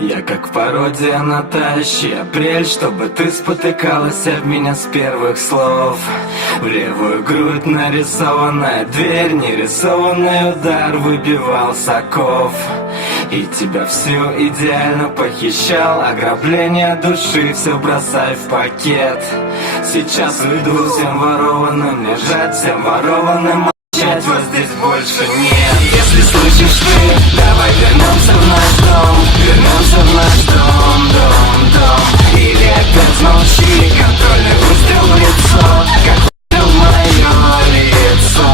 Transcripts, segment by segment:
Я как пародия на тащи апрель, чтобы ты спотыкалась об меня с первых слов. В левую грудь нарисованная дверь, нерисованный удар выбивал с оков. И тебя всю идеально похищал, ограбление души все бросай в пакет. Сейчас уйду всем ворованным, лежать всем ворованным, молчать вас здесь больше нет. Если слышишь ты, давай вернемся в наш дом, вернемся в наш дом, дом. Или опять молчи, контрольный выстрел в лицо, как выстрел в мое лицо.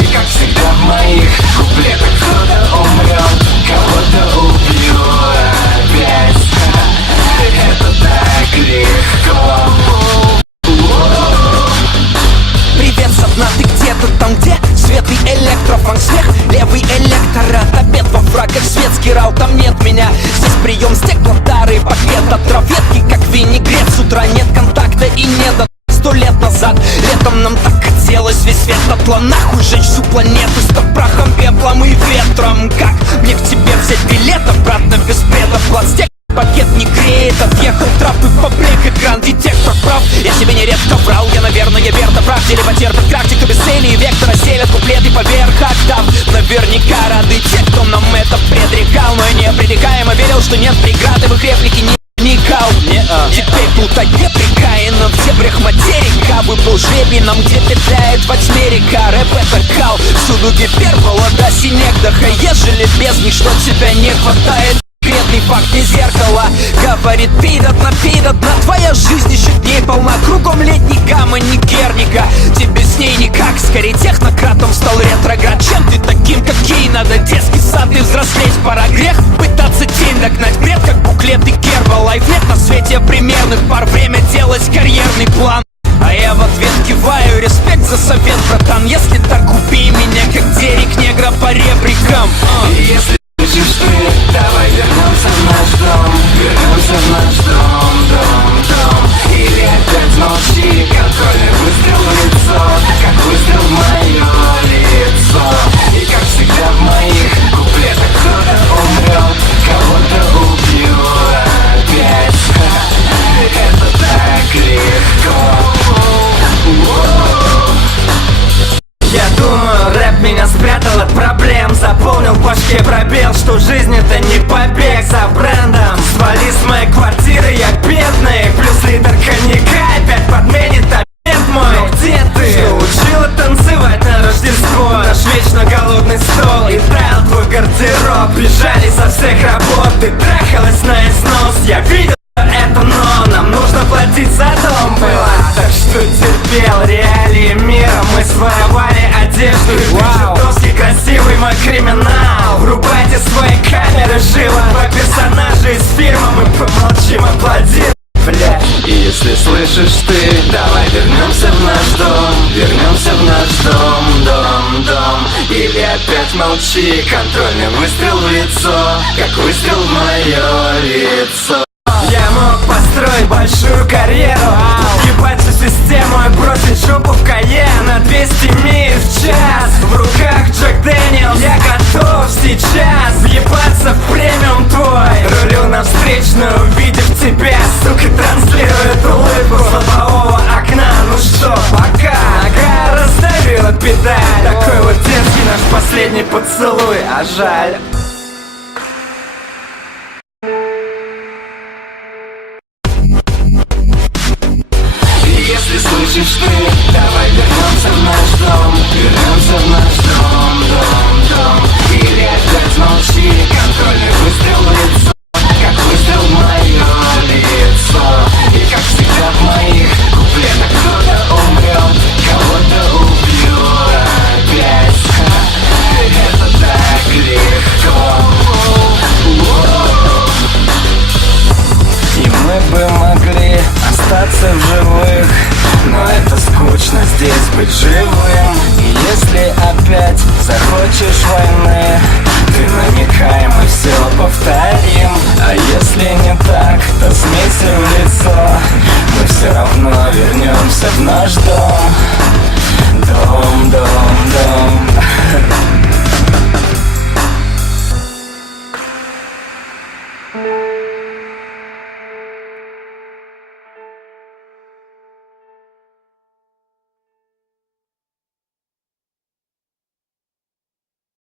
И как всегда в моих куплетах кто-то умрет, кого-то убью опять. Это так легко. Привет, со дна, ты где-то там, где свет и электрофанк, смех, левый электорат, обед во фраках, светский рау, там нет меня. Здесь прием стеклотары, пакет от траветки, как винегрет. С утра нет контакта и не до 100 лет назад. Летом нам так хотелось весь свет дотла, нахуй жечь всю планету, стоп прахом, пеплом и ветром. Как мне к тебе взять билет обратно без бреда? Пластик пакет не греет, отъехал трап и поблек экран, детектор прав. Я себе нередко врал, я, наверное, верно прав. Деле потерпят крах, те, кто без цели и вектора селят куплеты поверх октав. Наверняка рады те, кто нам это предрекал, но я непререкаемо верил, что нет преграды в их реплике не вникал. Теперь плутать непрекаянно в дебрях материка. Выпал жребий нам, где петляет во тьме река. Рэп это кал, всюду гипербола, снег даха. Ежели без них что тебя не хватает, конкретный факт не зеркало. Говорит, пидотно, твоя жизнь еще дней полна. Кругом летний гамма, не герника. Тебе с ней никак, скорее технократом стал ретроград. Чем ты таким, какие надо? Детский сад и взрослеть пора. Грех пытаться тень догнать, бред как буклеты Гербалайф. Нет на свете примерных пар, время делать карьерный план. А я в ответ киваю, респект за совет, братан. Если так, убей меня, как Дерек негра по ребрикам. Если слышишь ты, давай вернемся в наш дом, вернемся в наш дом, дом. Или опять молчи, контрольный выстрел в лицо, как выстрел в мое лицо. И как всегда в моих куплетах кто-то умрет, кого-то убью опять. Это так легко. Я думаю, рэп меня спрятал от проблем, заполнил в башке пробел, что жизнь это не побег за брендом. Свали с моей квартиры, я бедный, плюс литр коньяка опять подменит обед мой. Но где ты? Что учила танцевать на Рождество? Наш вечно голодный стол и таял твой гардероб. Бежали со всех работ, ты трахалась на износ. Я видел это, но нам нужно платить за дом было. Так что терпел реалии мира, мы своровали одежду и чертовски красивый мой криминал. Врубайте свои камеры, живо два персонажа из фильма, мы помолчим, аплодируем. Бля, и если слышишь ты, давай вернемся в наш дом, вернемся в наш дом, дом. Или опять молчи, контрольный выстрел в лицо, как выстрел в мое лицо. Я мог построить большую карьеру, ебать всю систему и бросить жопу в Кае на 200 миль в час. В руках Джек Дэниелс, я готов сейчас въебаться в премиум твой. Рулю на встречную, увидев тебя, сука, транслирует улыбку с лобового окна. Ну что, пока, нога раздавила педаль. Такой вот детский наш последний поцелуй, а жаль. Если слышишь ты, давай вернемся в наш дом, вернемся в наш дом, дом. Или опять молчи, контрольный выстрел в лицо, как выстрел в мое лицо. И как всегда в моих куплетах кто-то умрет, кого-то убью опять. Это так легко. И мы бы могли остаться в живых, но это скучно здесь быть живым. И если опять захочешь войны, ты намекай, мы все повторим. А если не так, то смейся в лицо, мы все равно вернемся в наш дом. Дом.